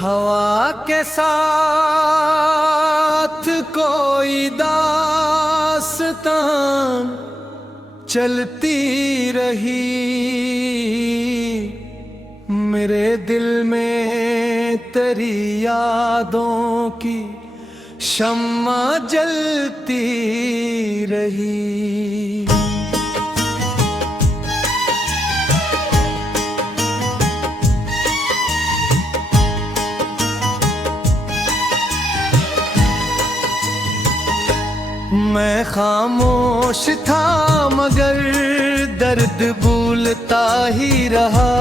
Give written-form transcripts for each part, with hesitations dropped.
हवा के साथ कोई दास्तां चलती रही, मेरे दिल में तेरी यादों की शम्मा जलती रही। मैं खामोश था मगर दर्द भूलता ही रहा,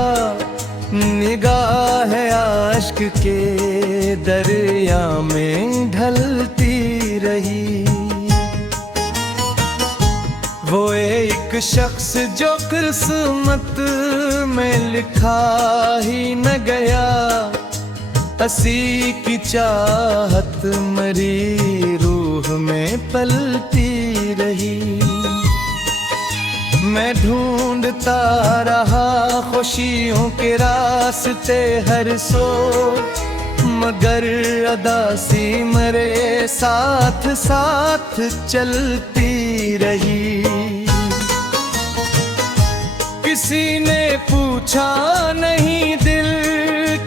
निगाह आश्क के दरिया में ढलती रही। वो एक शख्स जो किस्मत में लिखा ही न गया, हंसी की चाहत मरी रूह में पलती रही। मैं ढूंढता रहा खुशियों के रास्ते हर सो, मगर अदासी मेरे साथ साथ चलती रही। किसी ने पूछा नहीं दिल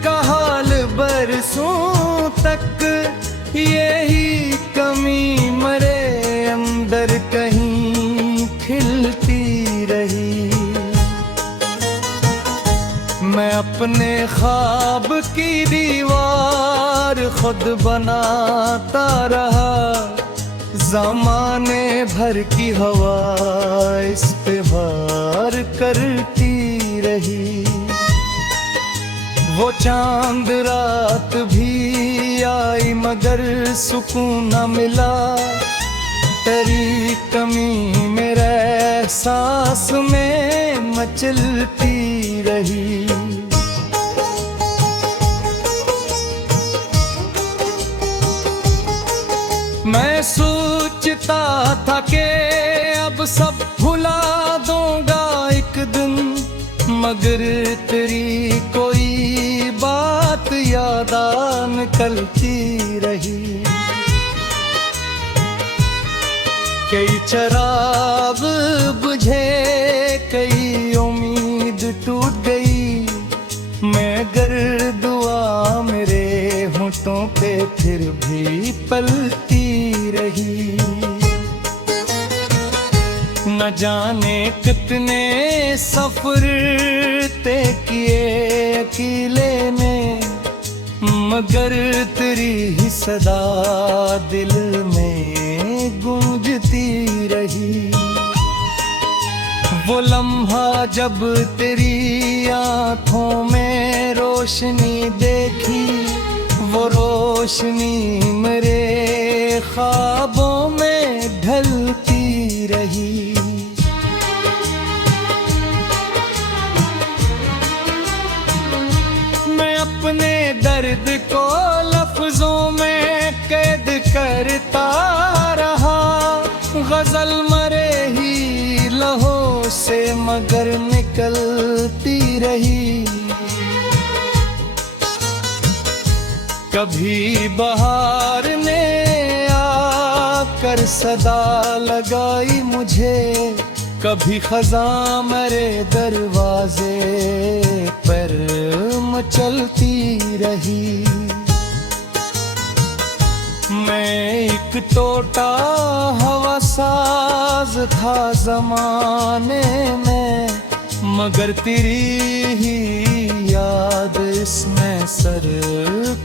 का हाल बरसों तक, यही कमी मरे अंदर कहीं खिलती रही। मैं अपने ख्वाब की दीवार खुद बनाता रहा, ज़माने भर की हवा इस पे वार करती रही। वो चांद रात भी आई मगर सुकून न मिला, तेरी कमी मेरे एहसास में मचलती रही। मैं सोचता था कि अब सब भुला दूंगा एक दिन, मगर तेरी कोई बात याद निकलती रही। कई चिराग बुझे, कई उम्मीद टूट गई, मगर दुआ मेरे होठों पे फिर भी पलती रही। न जाने कितने सफर तय किए अकेले में, मगर तेरी ही सदा दिल में गूंजती रही। वो लम्हा जब तेरी आंखों में रोशनी देखी, वो रोशनी मेरे ख्वाबों में ढलती रही। मैं अपने दर्द को लफ्जों में कैद करता रहा, गजल मरे ही लहों से मगर निकलती रही। कभी बहार ने आकर सदा लगाई मुझे, कभी खज़ां मेरे दरवाजे पर मचलती रही। मैं एक टोटा हवा साज था ज़माने में, मगर तेरी ही याद इसमें सर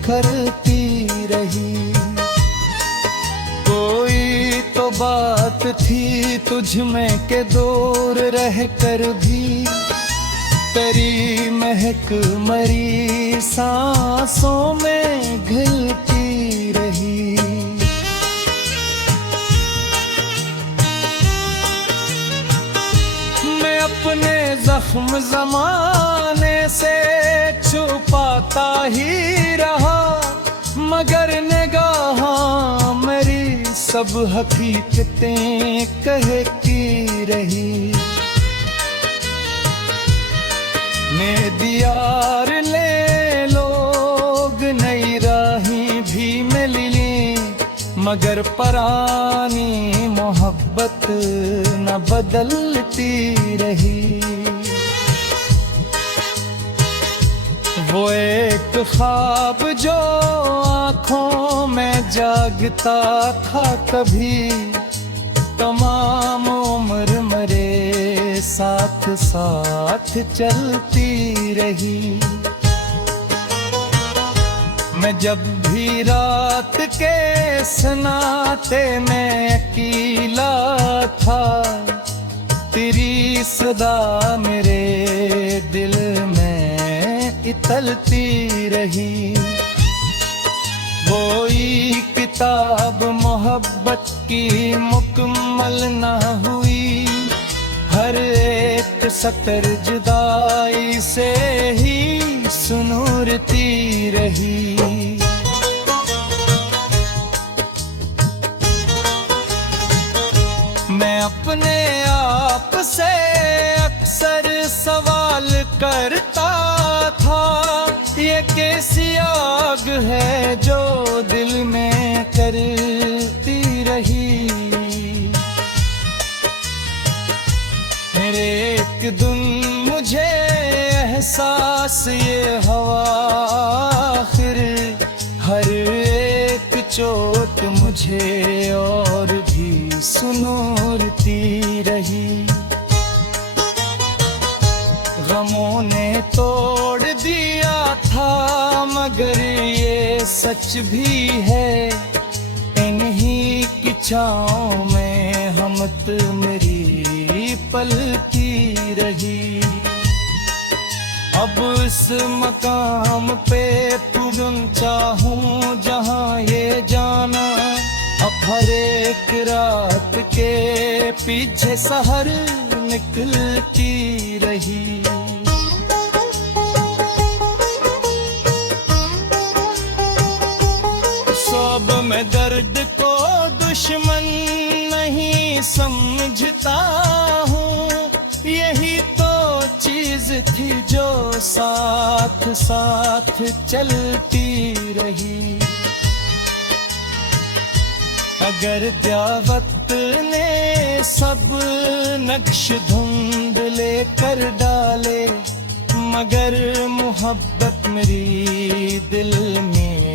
करती रही। कोई तो बात थी तुझ में के दूर रह कर भी, तेरी महक मरी सांसों में घुलती रही। मैं अपने जख्म ज़माने से छुपाता ही रहा, मगर निगाहां मेरी सब हकीकतें कहती रही। ने दियार ले लोग नई मगर पुरानी मोहब्बत न बदलती रही। वो एक ख्वाब जो आँखों में जागता था कभी, तमाम उम्र मेरे साथ साथ चलती रही। मैं जब भी रात के सन्नाटे में अकेला था, तेरी सदा मेरे दिल में इतलती रही। कोई किताब मोहब्बत की मुकम्मल न हुई, हर एक सतर जुदाई से ही सुनूरती रही। मैं अपने आप से अक्सर सवाल करता था, ये कैसी आग है जो दिल में करती रही। मेरे एक दिन मुझे एहसास ये हुआ, फिर हर एक चोट मुझे और भी सुनूरती रही। गमों ने तोड़ दिया था मगर ये सच भी है, इन्हीं की छाँव में हमत मेरी पलती रही। अब इस मकाम पे पहुंचा हूँ जहाँ ये जाना, अब हर एक रात के पीछे सहर निकलती रही। सब में दर्द को दुश्मन नहीं समझता हूँ, यही तो चीज थी जो साथ साथ चलती रही। अगर दावत ने सब नक्श धुंधले कर डाले, मगर मोहब्बत मेरी दिल में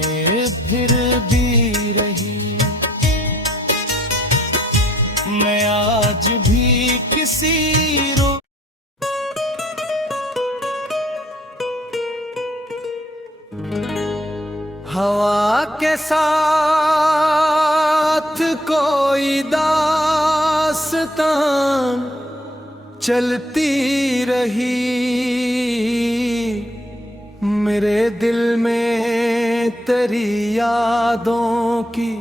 फिर भी रही। मैं आज भी किसी हवा के साथ कोई दास्तां चलती रही। मेरे दिल में तेरी यादों की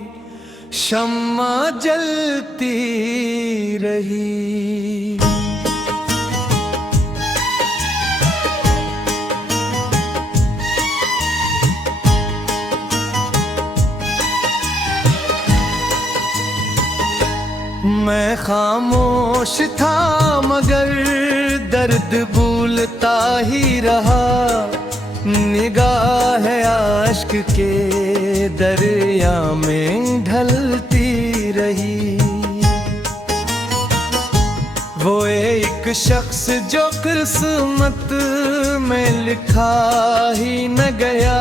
शम्मा जलती रही। मैं खामोश था मगर दर्द भूलता ही रहा, निगाह आश्क के दरिया में ढलती रही। वो एक शख्स जो किस्मत में लिखा ही न गया,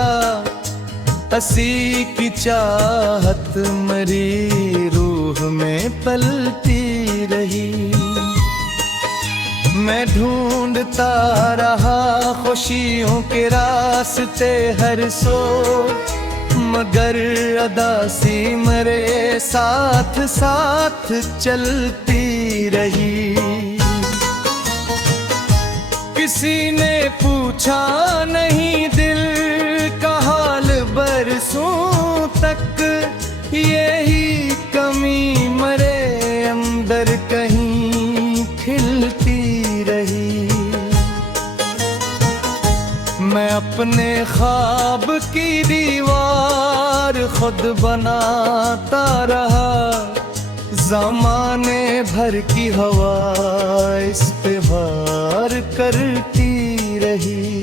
हंसी की चाहत मरी रूह में पलती रही। मैं ढूंढता रहा खुशियों के रास्ते हर सो, मगर अदासी मेरे साथ साथ चलती रही। किसी ने पूछा नहीं दिल का हाल बरसों तक, यही कमी मेरे अंदर कहीं खिलती रही। मैं अपने ख्वाब की दीवार खुद बनाता रहा, ज़माने भर की हवा इस पे वार करती रही।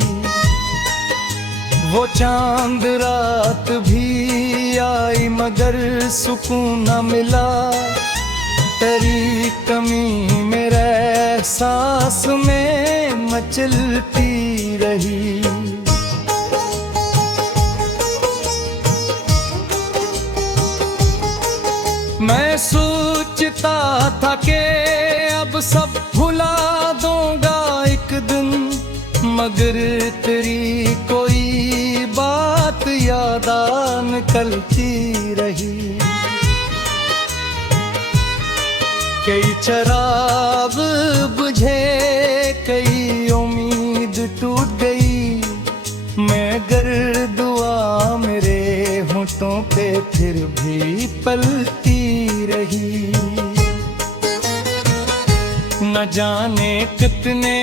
वो चांद रात भी आई मगर सुकून न मिला, तेरी कमी मेरे एहसास में मचलती रही। मैं सोचता था कि अब सब भुला दूंगा एक दिन, मगर तेरी कोई बात याद आ निकलती रही। कई चिराग बुझे, कई उम्मीद टूट गई, मगर दुआ मेरे होठों पे फिर भी पलती रही। न जाने कितने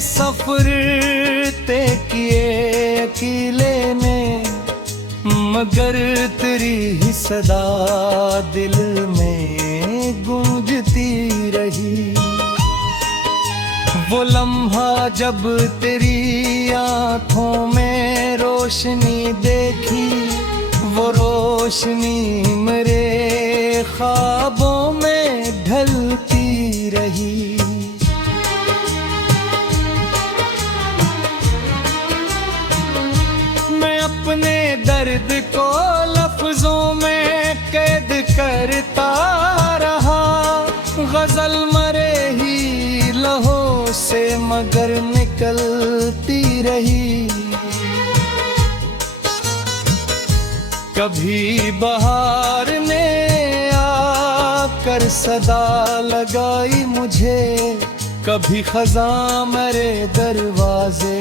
सफर तय किए अकेले ने, मगर तेरी ही सदा दिल में गूंजती रही। वो लम्हा जब तेरी आंखों में रोशनी देखी, वो रोशनी मेरे ख्वाबों में ढलती रही। मैं अपने दर्द को लफ्जों में कैद करता रहा, गजल मरे ही लहों से मगर निकलती रही। कभी बहार ने आकर सदा लगाई मुझे, कभी खज़ां मेरे दरवाजे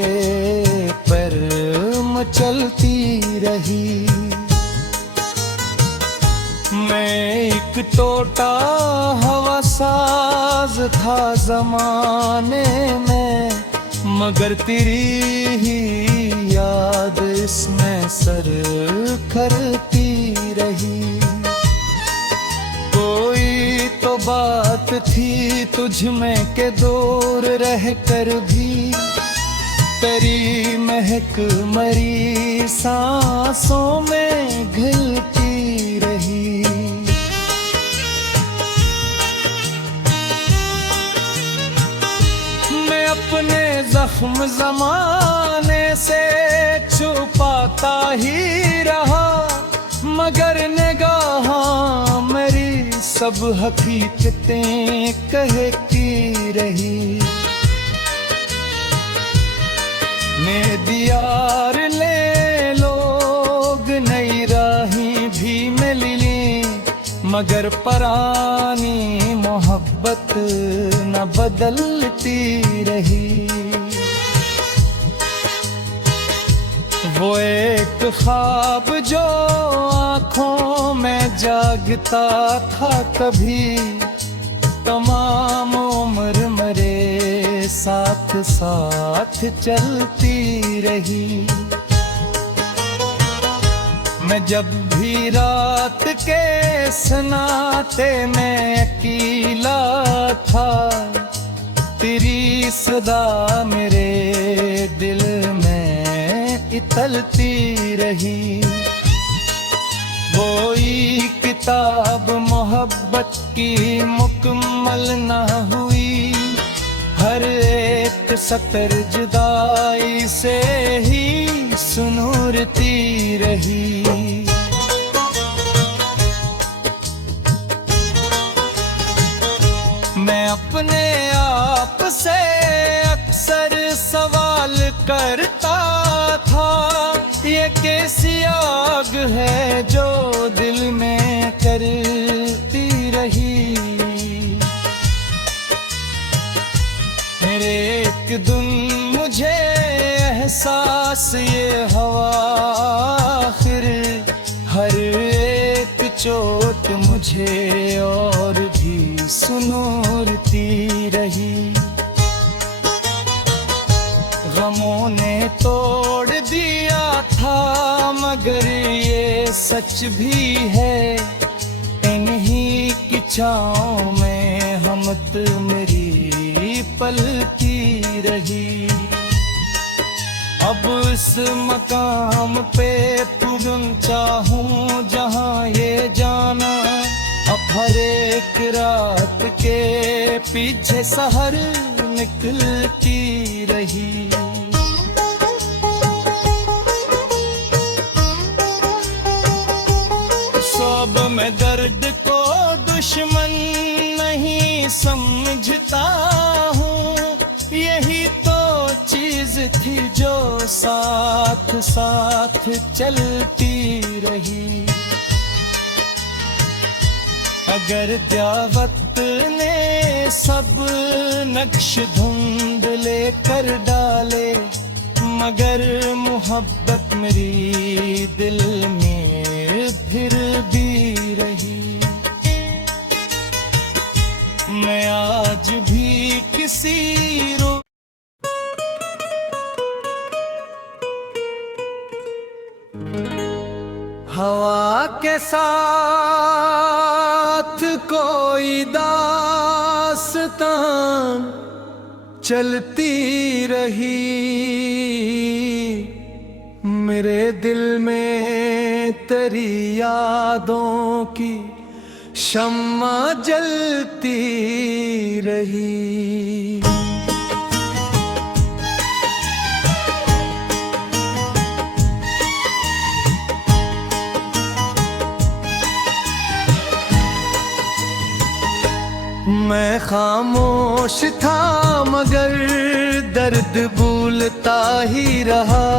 पर मचलती रही। मैं एक टोटा हवा साज था ज़माने में, मगर तेरी ही याद इसमें सर करती रही। कोई तो बात थी तुझ में के दूर रह कर भी, तेरी महक मरी सांसों में घुलती रही। मैं अपने जख्म ज़माने से छुपाता ही रहा, मगर निगाहां मेरी सब हकीकतें कहती रही। मैं दियार ले लोग नई राहें भी मिल ली, मगर परानी मोहब्बत न बदलती रही। वो एक ख्वाब जो आँखों में जागता था कभी, तमाम उम्र मेरे साथ साथ चलती रही। मैं जब भी रात के सन्नाटे में अकेला था, तेरी सदा मेरे दिल में इतलती रही। कोई किताब मोहब्बत की मुकम्मल न हुई, हर एक सतर जुदाई से ही सुनूरती रही। मैं अपने आप से अक्सर सवाल करता था, ये कैसी आग है जो दिल में करती रही। मेरे एक दिन मुझे एहसास ये हुआ, आखिर हर एक चोट मुझे और भी सुनूरती रही। गमों ने तोड़ दिया था मगर ये सच भी है, इन्हीं की छाँव में हमत मेरी पलती रही। अब इस मकाम पे तुम चाहूं जहां ये जाना, अब हर एक रात के पीछे सहर निकलती रही। सब में दर्द को दुश्मन नहीं समझता हूँ, यही तो चीज थी जो साथ साथ चलती रही। अगर दावत ने सब नक्श धुंधले कर डाले, मगर मोहब्बत मेरी दिल में फिर भी रही। मैं आज भी किसी हवा के साथ कोई दास्तां चलती रही। मेरे दिल में तेरी यादों की शम्मा जलती रही। मैं खामोश था मगर दर्द भूलता ही रहा।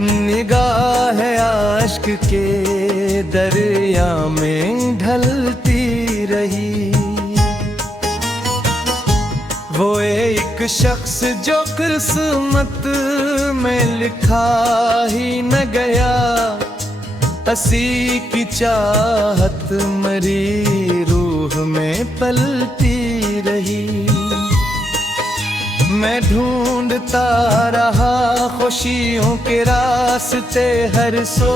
निगाह आश्क के दरिया में ढलती रही। वो एक शख्स जो किस्मत में लिखा ही न गया, हंसी की चाहत मरी रूह में पलती रही। मैं ढूंढता रहा खुशियों के रास्ते हर सो,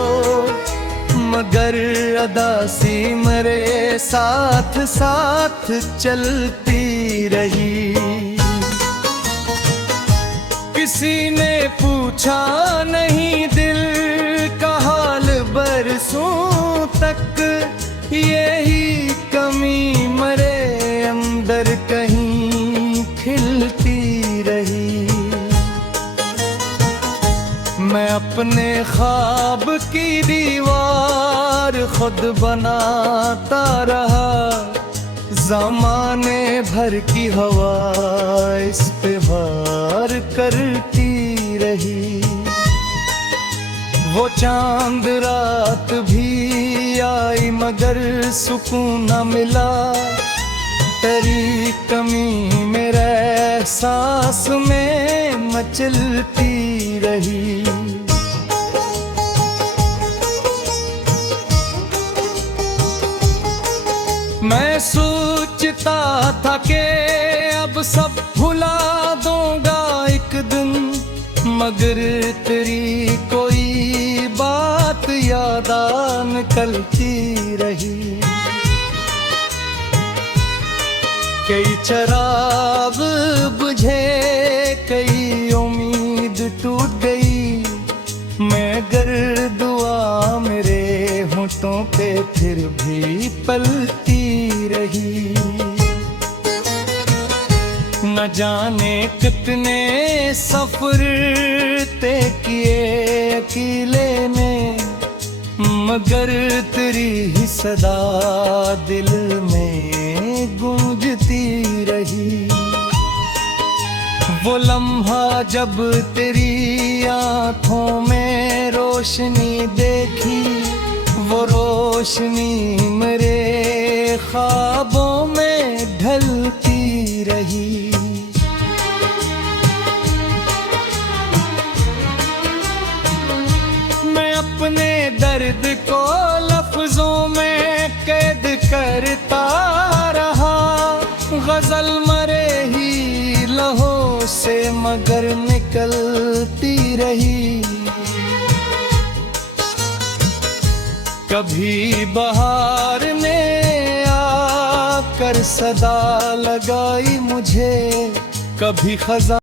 मगर अदासी मेरे साथ साथ चलती रही। किसी ने पूछा नहीं दिल का हाल बरसों तक, यही कमी मेरे अंदर कहीं खिलती रही। मैं अपने ख्वाब की दीवार खुद बनाता रहा। ज़माने भर की हवा इस पे वार करती रही। वो चांद रात भी आई मगर सुकून न मिला। तेरी कमी मेरे एहसास में मचलती रही। मैं सोचता था कि अब सब भुला दूंगा एक दिन, मगर तेरी कोई बात याद आ निकलती रही। कई चिराग बुझे, कई उम्मीद टूट गई, मगर दुआ मेरे होठों पे फिर भी पलती रही। न जाने कितने सफर तय किए अकेले में, मगर तेरी ही सदा दिल में गूंजती रही। वो लम्हा जब तेरी आँखों में रोशनी देखी, वो रोशनी मेरे ख्वाबों में ढलती रही। मैं अपने दर्द को लफ्जों में कैद करता रहा। गजल मरे ही लहों से मगर निकलती रही। कभी बहार ने आकर सदा लगाई मुझे, कभी खजा